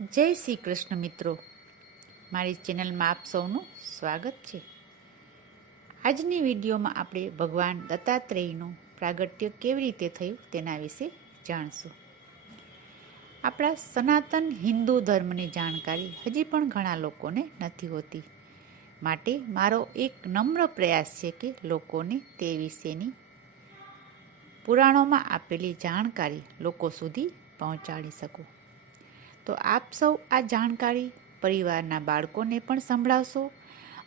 જય શ્રી કૃષ્ણ મિત્રો, મારી ચેનલમાં આપ સૌનું સ્વાગત છે. આજની વિડીયોમાં આપણે ભગવાન દત્તાત્રેયનું પ્રાગટ્ય કેવી રીતે થયું તેના વિશે જાણશું. આપણા સનાતન હિન્દુ ધર્મની જાણકારી હજી પણ ઘણા લોકોને નથી હોતી, માટે મારો એક નમ્ર પ્રયાસ છે કે લોકોને તે વિશેની પુરાણોમાં આપેલી જાણકારી લોકો સુધી પહોંચાડી શકું. તો આપ સૌ આ જાણકારી પરિવારના બાળકોને પણ સંભળાવશો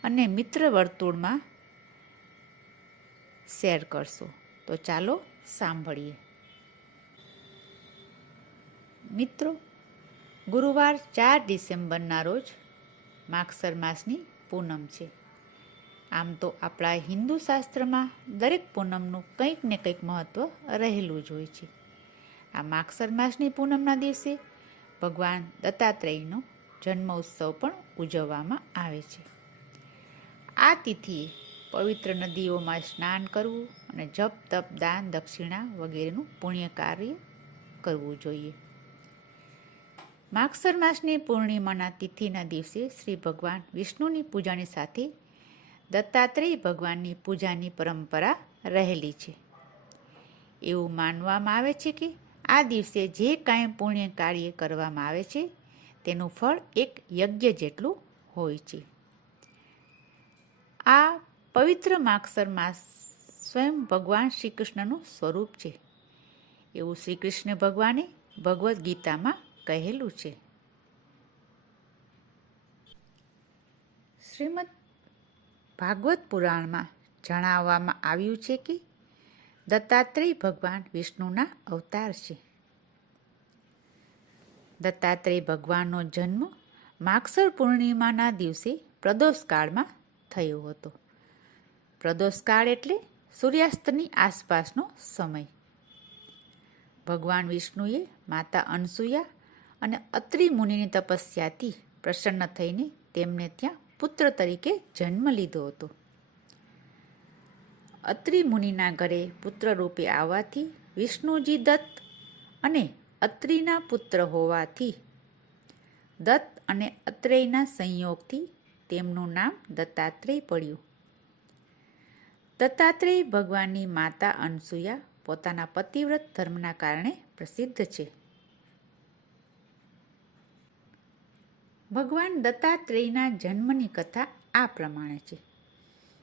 અને મિત્ર વર્તુળમાં શેર કરશો. તો ચાલો સાંભળીએ. મિત્રો, ગુરુવાર 4 ડિસેમ્બરના રોજ માગસર માસની પૂનમ છે. આમ તો આપણા હિન્દુ શાસ્ત્રમાં દરેક પૂનમનું કંઈક ને કંઈક મહત્ત્વ રહેલું જ હોય છે. આ માગસર માસની પૂનમના દિવસે ભગવાન દત્તાત્રેયનો જન્મ ઉત્સવ પણ ઉજવવામાં આવે છે. આ તિથિએ પવિત્ર નદીઓમાં સ્નાન કરવું અને જપ તપ દાન દક્ષિણા વગેરેનું પુણ્ય કાર્ય કરવું જોઈએ. માગસર માસની પૂર્ણિમાના તિથિના દિવસે શ્રી ભગવાન વિષ્ણુની પૂજાની સાથે દત્તાત્રેય ભગવાનની પૂજાની પરંપરા રહેલી છે. એવું માનવામાં આવે છે કે આ દિવસે જે કાંઈ પુણ્ય કાર્ય કરવામાં આવે છે તેનું ફળ એક યજ્ઞ જેટલું હોય છે. આ પવિત્ર માગસર માસ સ્વયં ભગવાન શ્રી કૃષ્ણનું સ્વરૂપ છે, એવું શ્રી કૃષ્ણ ભગવાને ભગવદ્ ગીતામાં કહેલું છે. શ્રીમદ ભાગવત પુરાણમાં જણાવવામાં આવ્યું છે કે દત્તાત્રેય ભગવાન વિષ્ણુના અવતાર છે. દત્તાત્રેય ભગવાનનો જન્મ માગસર પૂર્ણિમાના દિવસે પ્રદોષકાળમાં થયો હતો. પ્રદોષકાળ એટલે સૂર્યાસ્તની આસપાસનો સમય. ભગવાન વિષ્ણુએ માતા અનસૂયા અને અત્રિ મુનિની તપસ્યાથી પ્રસન્ન થઈને તેમને ત્યાં પુત્ર તરીકે જન્મ લીધો હતો. અત્રિ મુનિના ઘરે પુત્ર રૂપે આવવાથી વિષ્ણુજી દત્ત અને અત્રિના પુત્ર હોવાથી દત્ત અને અત્રેયના સંયોગથી તેમનું નામ દત્તાત્રેય પડ્યું. દત્તાત્રેય ભગવાનની માતા અનસૂયા પોતાના પતિવ્રત ધર્મના કારણે પ્રસિદ્ધ છે. ભગવાન દત્તાત્રેયના જન્મની કથા આ પ્રમાણે છે.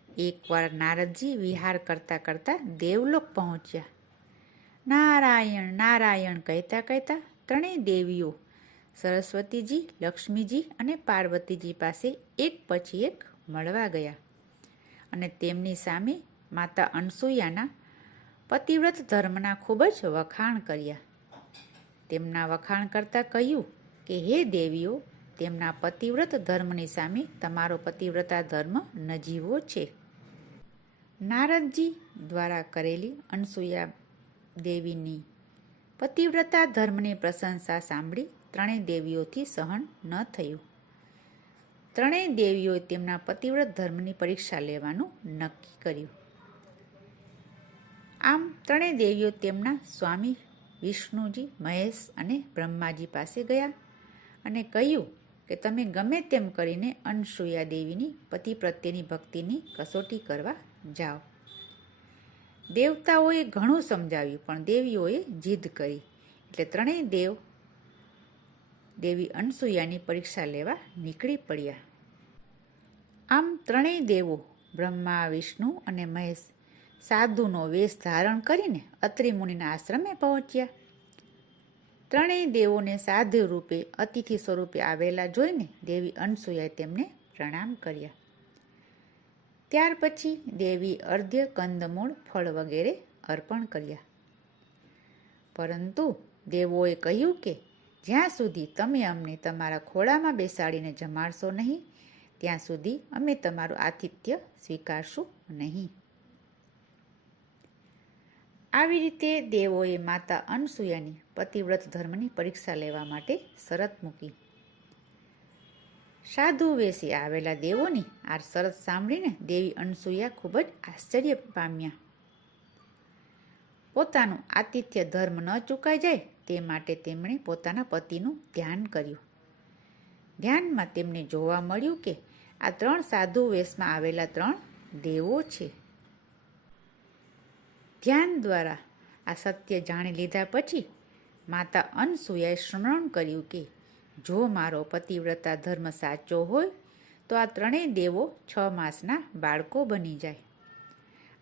એકવાર નારદજી વિહાર કરતાં કરતાં દેવલોક પહોંચ્યા. નારાયણ નારાયણ કહેતા કહેતા ત્રણેય દેવીઓ સરસ્વતીજી, લક્ષ્મીજી અને પાર્વતીજી પાસે એક પછી એક મળવા ગયા અને તેમની સામે માતા અનસૂયાના પતિવ્રત ધર્મના ખૂબ જ વખાણ કર્યા. તેમના વખાણ કરતાં કહ્યું કે હે દેવીઓ, તેમના પતિવ્રત ધર્મની સામે તમારો પતિવ્રતા ધર્મ નજીવો છે. નારદજી દ્વારા કરેલી અનસૂયા દેવીની પતિવ્રતા ધર્મની પ્રશંસા સાંભળી ત્રણેય દેવીઓથી સહન ન થયું. ત્રણેય દેવીઓએ તેમના પતિવ્રત ધર્મની પરીક્ષા લેવાનું નક્કી કર્યું. આમ ત્રણેય દેવીઓ તેમના સ્વામી વિષ્ણુજી, મહેશ અને બ્રહ્માજી પાસે ગયા અને કહ્યું કે તમે ગમે તેમ કરીને અનસૂયા દેવીની પતિ પ્રત્યેની ભક્તિની કસોટી કરવા જાઓ. દેવતાઓએ ઘણું સમજાવ્યું, પણ દેવીઓએ જીદ કરી, એટલે ત્રણેય દેવી અનસૂયાની પરીક્ષા લેવા નીકળી પડ્યા. આમ ત્રણેય દેવો બ્રહ્મા, વિષ્ણુ અને મહેશ સાધુનો વેશ ધારણ કરીને અત્રિ મુનિના આશ્રમે પહોંચ્યા. ત્રણેય દેવોને સાધુ રૂપે અતિથિ સ્વરૂપે આવેલા જોઈને દેવી અનસૂયાએ તેમને પ્રણામ કર્યા. ત્યાર પછી દેવી અર્ધ્ય, કંદમૂળ, ફળ વગેરે અર્પણ કર્યા. પરંતુ દેવોએ કહ્યું કે જ્યાં સુધી તમે અમને તમારા ખોળામાં બેસાડીને જમાડશો નહીં, ત્યાં સુધી અમે તમારું આતિથ્ય સ્વીકારશું નહીં. આવી રીતે દેવોએ માતા અનસૂયાની પતિવ્રત ધર્મની પરીક્ષા લેવા માટે શરત મૂકી. સાધુ વેશે આવેલા દેવોની આ શરત સાંભળીને દેવી અનસૂયા ખૂબ જ આશ્ચર્ય પામ્યા. પોતાનું આતિથ્ય ધર્મ ન ચૂકાઈ જાય તે માટે તેમણે પોતાના પતિનું ધ્યાન કર્યું ધ્યાનમાં તેમને જોવા મળ્યું કે આ 3 સાધુ વેશમાં આવેલા 3 દેવો છે. ધ્યાન દ્વારા આ સત્ય જાણી લીધા પછી માતા અનસૂયાએ સ્મરણ કર્યું કે જો મારો પતિવ્રતા ધર્મ સાચો હોય તો આ 3 દેવો 6 માસના બાળકો બની જાય.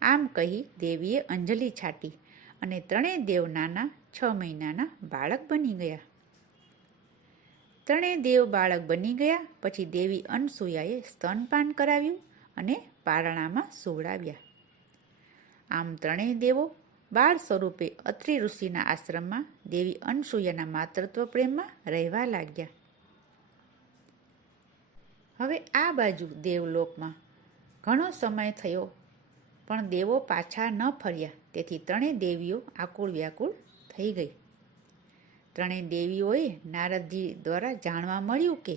આમ કહી દેવીએ અંજલિ છાંટી અને 3 દેવ નાના 6 મહિનાના બાળક બની ગયા. 3 દેવ બાળક બની ગયા પછી દેવી અનસૂયાએ સ્તનપાન કરાવ્યું અને પારણામાં સુવડાવ્યા. આમ 3 દેવો બાળ સ્વરૂપે અત્રિ ઋષિના આશ્રમમાં દેવી અનસૂયાના માતૃત્વ પ્રેમમાં રહેવા લાગ્યા. હવે આ બાજુ દેવલોકમાં ઘણો સમય થયો પણ દેવો પાછા ન ફર્યા, તેથી 3 દેવીઓ આકુળ વ્યાકુળ થઈ ગઈ. 3 દેવીઓએ નારદજી દ્વારા જાણવા મળ્યું કે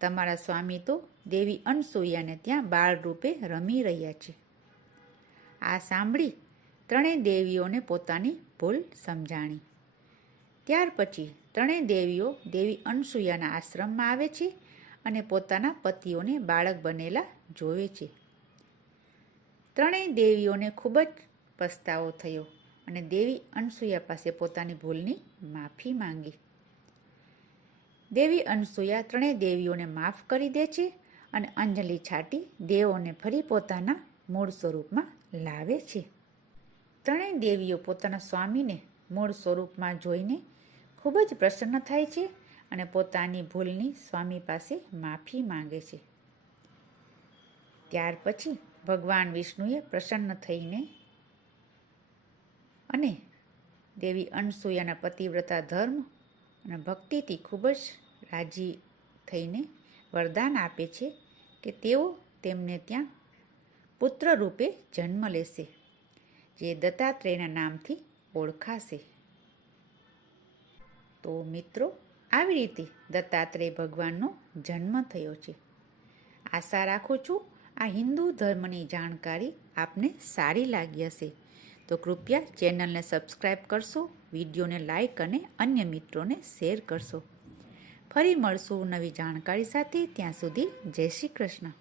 તમારા સ્વામી તો દેવી અનસૂયાને ત્યાં બાળ રૂપે રમી રહ્યા છે. આ સાંભળી 3 દેવીઓને પોતાની ભૂલ સમજાણી. ત્યાર પછી 3 દેવીઓ દેવી અનસૂયાના આશ્રમમાં આવે છે અને પોતાના પતિઓને બાળક બનેલા જોવે છે. 3 દેવીઓને ખૂબ જ પસ્તાવો થયો અને દેવી અનસૂયા પાસે પોતાની ભૂલની માફી માંગી. દેવી અનસૂયા 3 દેવીઓને માફ કરી દે છે અને અંજલિ છાંટી દેવોને ફરી પોતાના મૂળ સ્વરૂપમાં લાવે છે. 3 દેવીઓ પોતાના સ્વામીને મૂળ સ્વરૂપમાં જોઈને ખૂબ જ પ્રસન્ન થાય છે અને પોતાની ભૂલની સ્વામી પાસે માફી માંગે છે. ત્યાર પછી ભગવાન વિષ્ણુએ પ્રસન્ન થઈને અને દેવી અનસૂયાના પતિવ્રતા ધર્મ અને ભક્તિથી ખૂબ જ રાજી થઈને વરદાન આપે છે કે તેઓ તેમને ત્યાં પુત્ર રૂપે જન્મ લેશે, જે દત્તાત્રેયના નામથી ઓળખાશે. તો મિત્રો, આવી રીતે દત્તાત્રેય ભગવાનનો જન્મ થયો છે. આશા રાખું છું આ હિન્દુ ધર્મની જાણકારી આપને સારી લાગી હશે. તો કૃપયા ચેનલને સબસ્ક્રાઈબ કરશો, વિડીયોને લાઈક અને અન્ય મિત્રોને શેર કરશો. ફરી મળશું નવી જાણકારી સાથે. ત્યાં સુધી જય શ્રી કૃષ્ણ.